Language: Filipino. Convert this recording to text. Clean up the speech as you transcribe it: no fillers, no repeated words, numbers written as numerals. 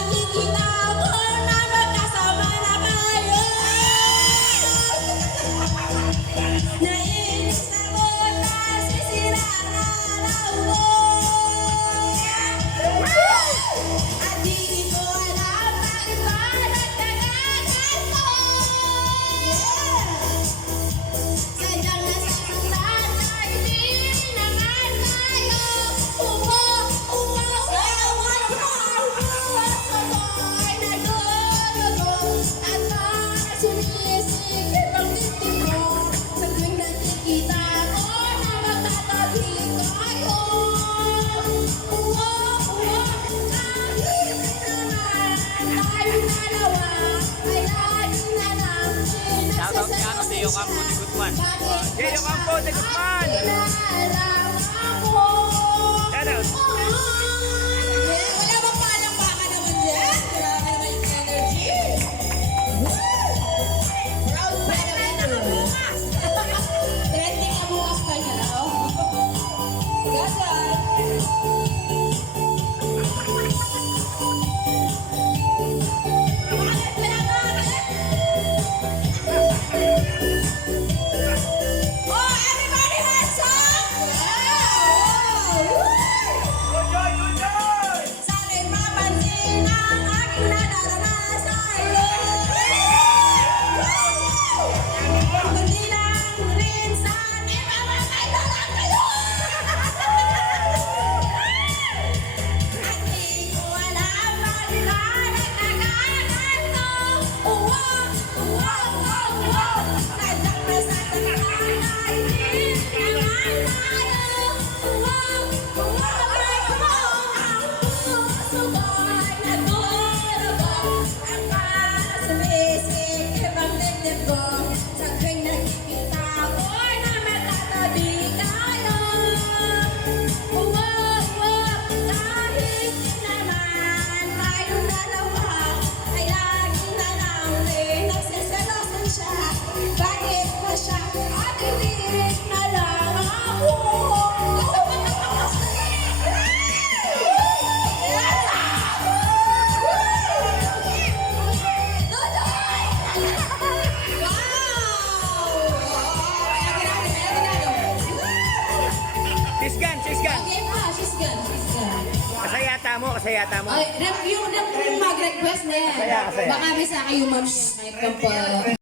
nakikita ko na magkasama na kayo. Nainis ako na sisira ang araw ko. At di ko alam bakit ba nagtaganto. Sadyang nasasaktan na hindi naman tayo. Ako'y nadudugo at sumisikip ang dibdib ko. Sa tuwing nakikita ko na magtatabi kayo. Kahit naman tayong dalawa ay laging na lang Shoutout kay ano, Teo Campo de Guzman. Teo Campo de Guzman! Shoutout! Wala bang palakpakan naman dyan? Grabe naman yung energy. Proud pa naman ito. Trending na bukas pa niya na. Gasan. Oh, everybody has song! Wow! Good joy! Sana'y mapansin ang aking nararanasan. Kundi lang rin saan ipapakailangan kayo. At di ko alam bakit ba nagkakaganto. Sadyang nasasaktan na hindi naman tayo. Ang puso ko'y nadudugo at parang sumisikip ang dibdib ko. Sa tuwing nakikita ko na magkatabi kayo. Kahit naman tayong dalawa ay lagi na lang rin nagsisalosan siya. Bakit ba siya at hindi na lang ako? Sisgan! Okay pa, she's good. Kasayata mo! Ay, yung mag-request na yan. Kasaya. Baka may sa kayo, ma'am. Kahit